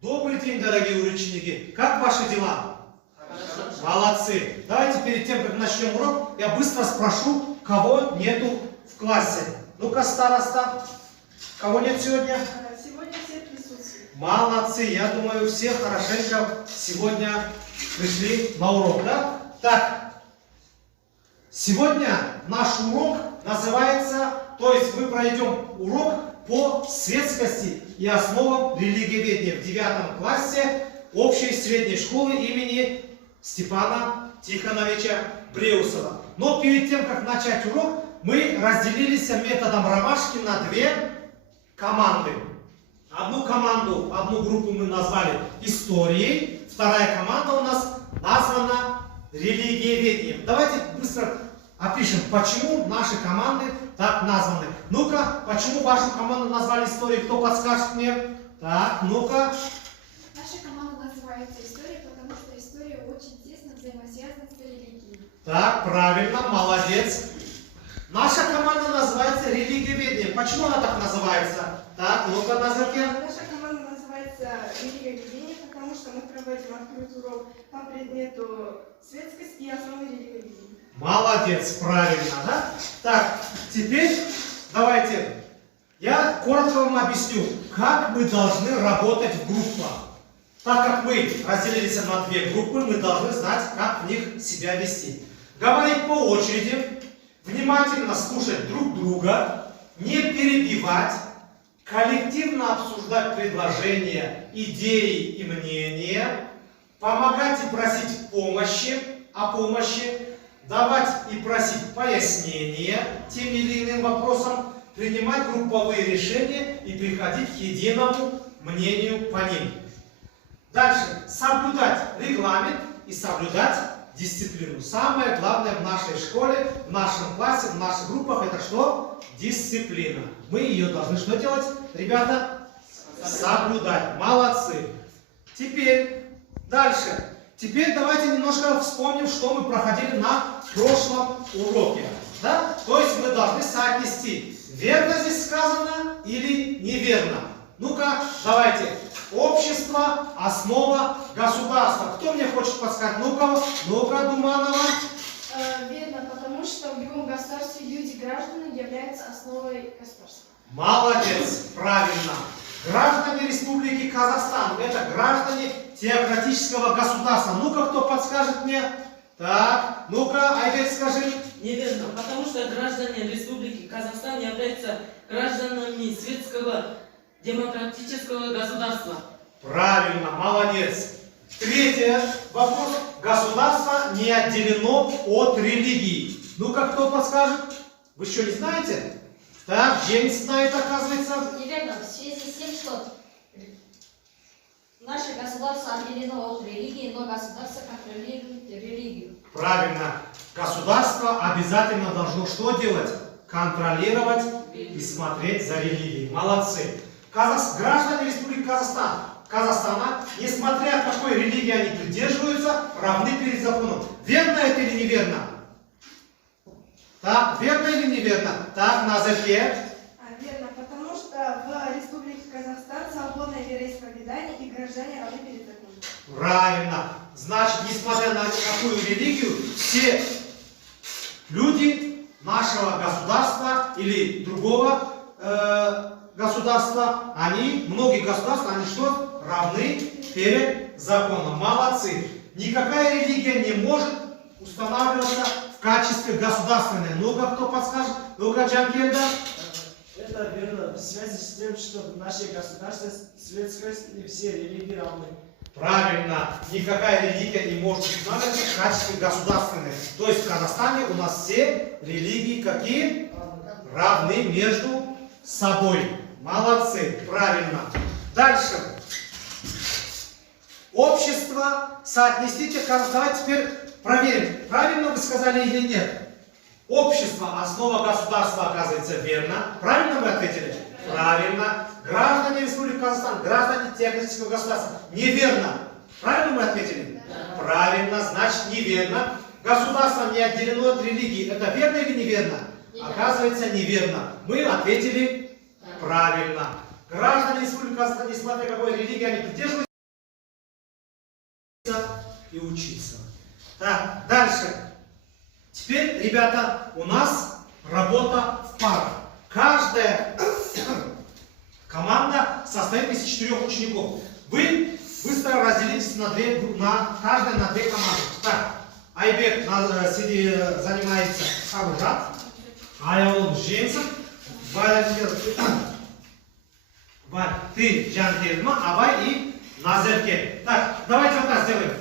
Добрый день, дорогие ученики! Как ваши дела? Хорошо. Молодцы! Давайте перед тем, как начнем урок, я быстро спрошу, кого нету в классе. Ну-ка, староста, кого нет сегодня? Сегодня все присутствуют. Молодцы! Я думаю, все хорошенько сегодня пришли на урок, да? Так, сегодня наш урок называется, то есть мы пройдем урок по светскости и основам религиоведения в 9 классе общей средней школы имени Степана Тихоновича Бреусова. Но перед тем, как начать урок, мы разделились методом ромашки на две команды. Одну группу мы назвали историей, вторая команда у нас названа религиоведением. Давайте быстро опишем, почему наши команды так названы. Ну-ка, почему вашу команду назвали историей? Кто подскажет мне? Так, ну-ка. Наша команда называется «История», потому что история очень тесно взаимосвязана с религией. Так, правильно, молодец. Наша команда называется религиоведение. Почему она так называется? Так, ну-ка, назовите. Наша команда называется религиоведение, потому что мы проводим открытый урок по предмету светскость и основы религиоведения. Молодец, правильно, да? Так, теперь давайте я коротко вам объясню, как мы должны работать в группах. Так как мы разделились на две группы, мы должны знать, как в них себя вести. Говорить по очереди, внимательно слушать друг друга, не перебивать, коллективно обсуждать предложения, идеи и мнения, помогать и просить о помощи, давать и просить пояснения тем или иным вопросам, принимать групповые решения и приходить к единому мнению по ним. Дальше. Соблюдать регламент и соблюдать дисциплину. Самое главное в нашей школе, в нашем классе, в наших группах это что? Дисциплина. Мы ее должны что делать, ребята? Соблюдать. Молодцы. Теперь дальше. Теперь давайте немножко вспомним, что мы проходили на прошлом уроке. Да? То есть мы должны соотнести, верно здесь сказано или неверно. Ну-ка, давайте. Общество, основа государства. Кто мне хочет подсказать? Ну-ка, Думанова. Верно, потому что в любом государстве люди-граждане являются основой государства. Молодец, правильно. Граждане Республики Казахстан. Это граждане теократического государства. Ну-ка, кто подскажет мне? Так, ну-ка, Айбек, скажи. Неверно, потому что граждане Республики Казахстан являются гражданами светского демократического государства. Правильно, молодец. Третий вопрос. Государство не отделено от религии. Ну-ка, кто подскажет? Вы что, не знаете? Так, Джеймс знает, оказывается. Неверно, в связи с тем, что наше государство отделено от религии, но государство контролирует религию. Правильно. Государство обязательно должно что делать? Контролировать и смотреть за религией. Молодцы. Граждане Республики Казахстана, несмотря от какой религии они придерживаются, равны перед законом. Верно это или неверно? Так, верно или неверно? Так, Назарке. Верно, потому что в Республике Казахстан свободное вероисповедание и граждане равны перед законом. Правильно. Значит, несмотря на какую религию, все люди нашего государства или другого государства, многие государства, они что? Равны перед законом. Молодцы. Никакая религия не может устанавливаться в качестве государственной. Ну-ка, кто подскажет? Ну-ка, Джанкенда. Это верно, в связи с тем, что в нашей государстве светскость и все религии равны. Правильно. Никакая религия не может устанавливаться в качестве государственной. То есть в Казахстане у нас все религии какие? Равны между собой. Молодцы. Правильно. Дальше. Общество. Соотнесите. Давайте теперь проверим, правильно вы сказали или нет. Общество, основа государства, оказывается, верно. Правильно вы ответили? Правильно. Граждане Республики Казахстан, граждане теократического государства. Неверно. Правильно мы ответили? Да. Правильно, значит неверно. Государство не отделено от религии. Это верно или неверно? Оказывается, неверно. Мы ответили правильно. Граждане Республики Казахстан, несмотря какой религии они придерживаются, учиться. Так, дальше. Теперь, ребята, у нас работа в парах. Каждая команда состоит из 4 учеников. Вы быстро разделитесь каждая на 2 команды. Так, Айбек занимается Аружан, Айол Женсов, Валь, ты Джанкельма, Абай и Назерке. Так, давайте вот так сделаем.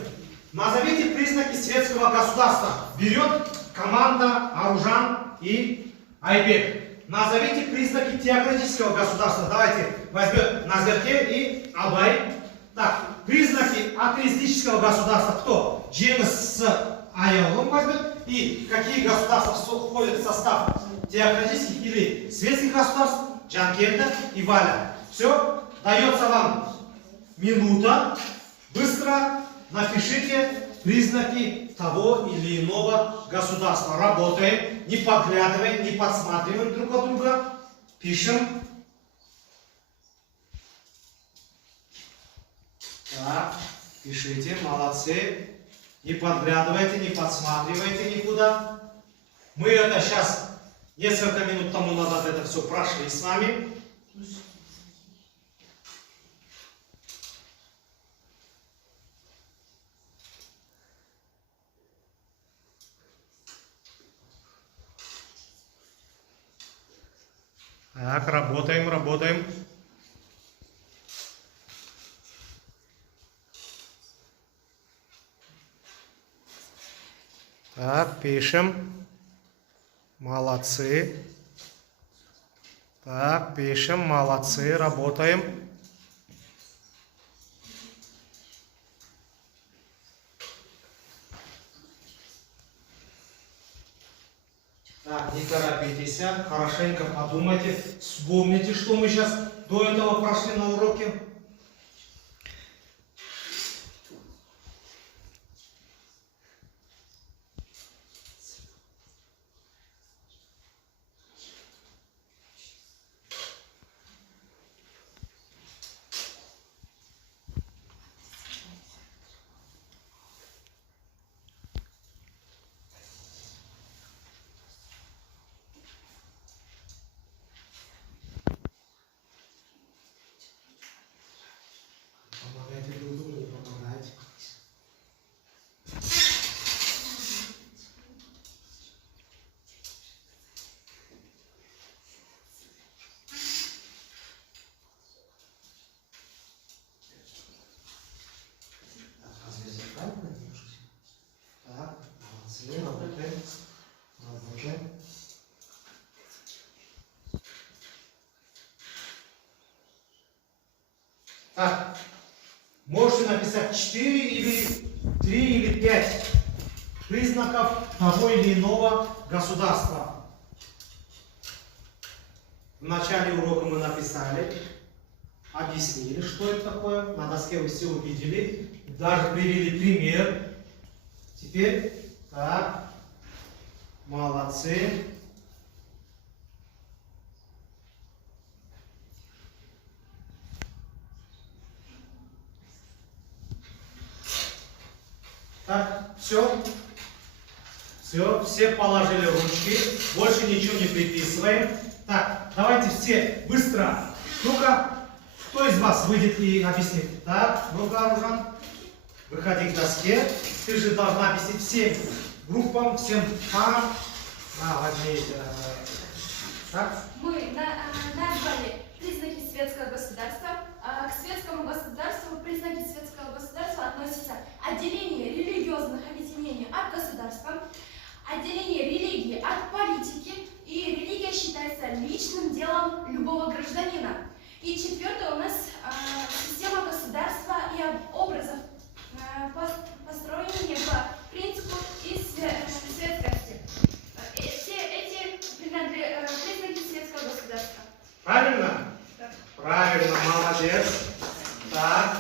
Назовите признаки светского государства. Берет команда Аружан и Айбек. Назовите признаки теократического государства. Давайте возьмет Назерке и Абай. Так, признаки атеистического государства. Кто? Джемс с Айолом возьмет. И какие государства входят в состав теократических или светских государств? Джанкельда и Валя. Все, дается вам минута. Быстро напишите признаки того или иного государства. Работаем, не подглядываем, не подсматриваем друг от друга. Пишем. Так, пишите, молодцы. Не подглядывайте, не подсматривайте никуда. Мы это сейчас, несколько минут тому назад это все прошли с вами. Так, работаем, работаем. Так, пишем. Молодцы. Так, пишем, молодцы, работаем. Так, не торопитесь, хорошенько подумайте, вспомните, что мы сейчас до этого прошли на уроке. Помогайте друг другу, помогайте. Так, разве зеркально немножко? Так, молодцы, работаем. Работаем. Так, можете написать 4 или 3 или 5 признаков того или иного государства. В начале урока мы написали, объяснили, что это такое. На доске вы все увидели, даже привели пример. Теперь, так, молодцы. Так, все. Все положили ручки. Больше ничего не приписываем. Так, давайте все быстро. Ну-ка, кто из вас выйдет и объяснит? Так, ну-ка, Аружан, выходи к доске. Ты же должна объяснить всем группам, всем парам. Возьми. Так. Мы назвали признаки светского государства. К светскому государству признаки светского государства относятся отделение религиозных объединений от государства, отделение религии от политики, и религия считается личным делом любого гражданина. И четвертое у нас система государства и образов, построения по принципу и светскости. Все эти признаки светского государства. Правильно? Да. Правильно, молодец. Так,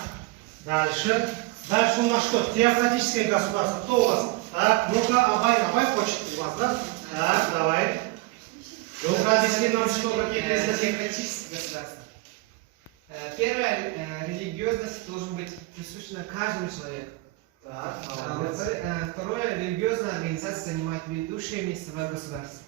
дальше. Дальше у нас что? Теократическое государство. Кто у вас? Так, ну-ка, Абай хочет у вас, да? Так, давай. Ну-ка, объясни нам, что, какие признаки. Теократическое государство. Первая религиозность должен быть присуща каждому человеку. Так, молодец. Второе, религиозная организация занимает ведущее место в государстве.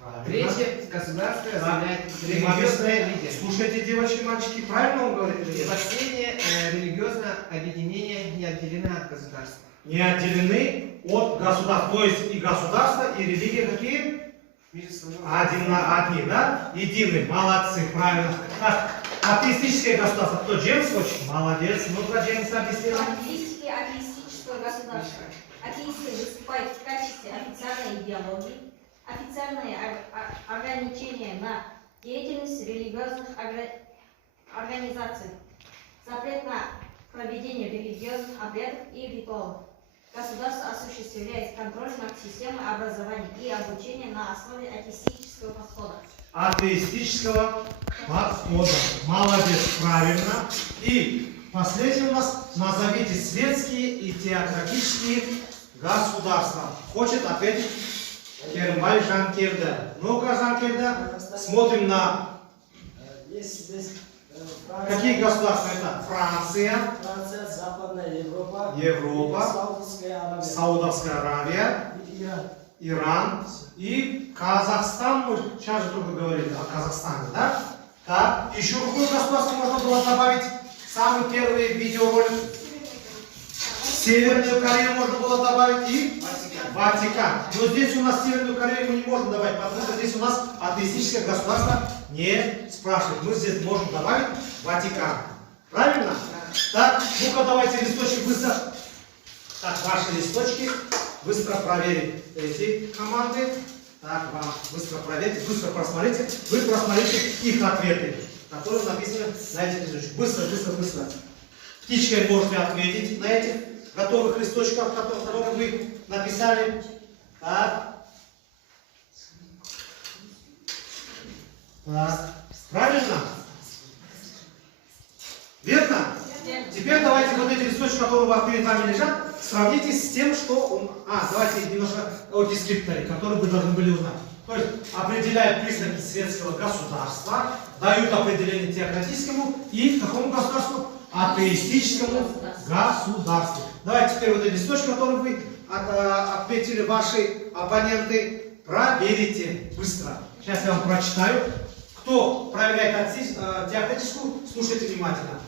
Правильно. Третье, государство Так, занимает и религиозное мальчики, лидерство. слушайте, девочки, мальчики, правильно он говорит или И нет? последнее, религиозное объединение не отделены от государства. Не отделены от государства. То есть и государство, и религия какие? Одни, да? Единые. Молодцы, правильно. Так, атеистическое государство. Кто, Джеймс хочет? Молодец. Ну, про Джеймса объяснила. Атеистическое государство. Атеисты выступают в качестве официальной идеологии, официальное ограничение на деятельность религиозных организаций, запрет на проведение религиозных обрядов и ритуалов. Государство осуществляет контроль над системой образования и обучения на основе атеистического подхода. Атеистического подхода. Молодец, правильно. И последний у нас назовите светские и теократические государства. Хочет ответить Кермбай Жанкирда. Ну-ка, Жанкирда, смотрим на Есть здесь Франция, какие государства это? Франция, Франция, Западная Европа, Европа, и Саудовская Аравия, Саудовская Аравия, и Иран. Иран и Казахстан. Мы сейчас же только говорили о Казахстане, да? Так, еще какое государство можно было добавить? Самый первый видеоролик. Северную Корею можно было добавить и Ватикан. Но здесь у нас Северную Корею мы не можем добавить, потому что здесь у нас атеистическое государство не спрашивает. Мы здесь можем добавить Ватикан. Правильно? Так, ну-ка давайте листочек быстро. Так, ваши листочки. Быстро проверим эти команды. Так, вам быстро проверьте, быстро просмотрите. Вы просмотрите их ответы, которые написаны на этих листочках. Быстро, быстро, быстро. Птичкой можете ответить на этих готовых листочках, которые вы написали. Так. Так. Правильно? Верно? Теперь давайте вот эти листочки, которые у вас перед вами лежат, сравните с тем, что... давайте немножко о дескрипторе, который вы должны были узнать. То есть определяют признаки светского государства, дают определение теократическому и какому государству? Атеистическому государству. Давайте теперь вот эти листочки, которые вы отметили, ваши оппоненты, проверите быстро. Сейчас я вам прочитаю. Кто проверяет теократическую, слушайте внимательно.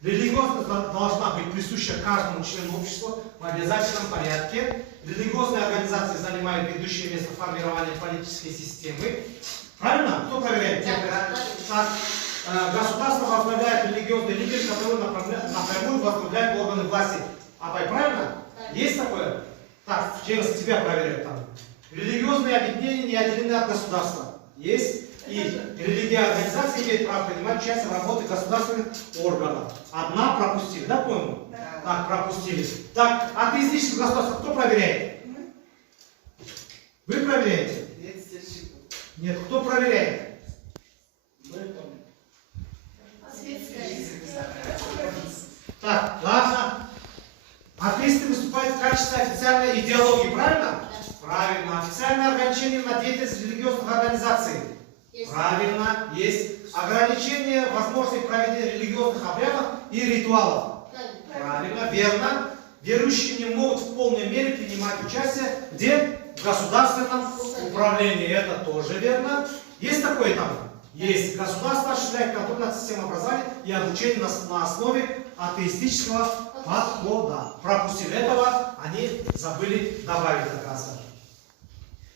Религиозность должна быть присуща каждому члену общества в обязательном порядке. Религиозные организации занимают ведущее место в формировании политической системы. Правильно? Кто проверяет? Так. Государство возглавляет религиозный лидер, который напрямую возглавляет органы власти. Абай, правильно? Есть такое? Так, Джеймс, тебя проверяют там. Религиозные объединения не отделены от государства. Есть. И религия организации имеет право принимать участие в работе государственных органов. Одна пропустили, да, по-моему? Да. Так, пропустили. Так, атеистическое государство кто проверяет? Вы проверяете? Нет, кто проверяет? Так, ладно. Атеисты выступают в качестве официальной идеологии, правильно? Правильно. Официальное ограничение на деятельность религиозных организаций. Правильно, есть. Ограничение возможности проведения религиозных обрядов и ритуалов. Правильно, верно. Верующие не могут в полной мере принимать участие где? В государственном управлении. Это тоже верно. Есть такое там? Есть. Государство осуществляет контроль над системой образования и обучения на основе атеистического подхода. Пропустили этого, они забыли добавить, оказывается.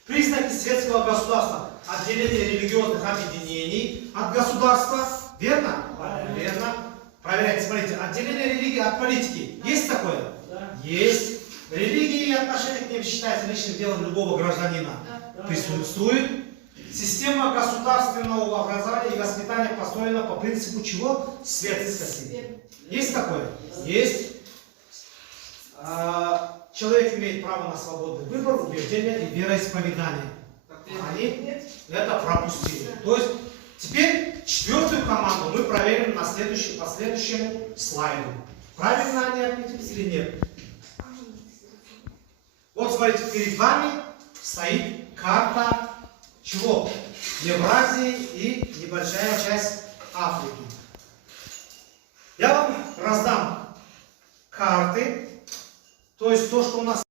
Признаки светского государства. Отделение религиозных объединений от государства. Верно? Верно. Проверяйте, смотрите. Отделение религии от политики. Есть такое? Да. Есть. Религия и отношение к ним считается личным делом любого гражданина. Присутствует. Система государственного образования и воспитания построена по принципу чего? Светскости. Есть такое? Есть. Человек имеет право на свободный выбор, убеждения и вероисповедание. Они это пропустили. То есть теперь четвертую команду мы проверим по следующему слайду. Правильно они отметились или нет? Вот смотрите, перед вами стоит карта чего? Евразии и небольшая часть Африки. Я вам раздам карты. То есть то, что у нас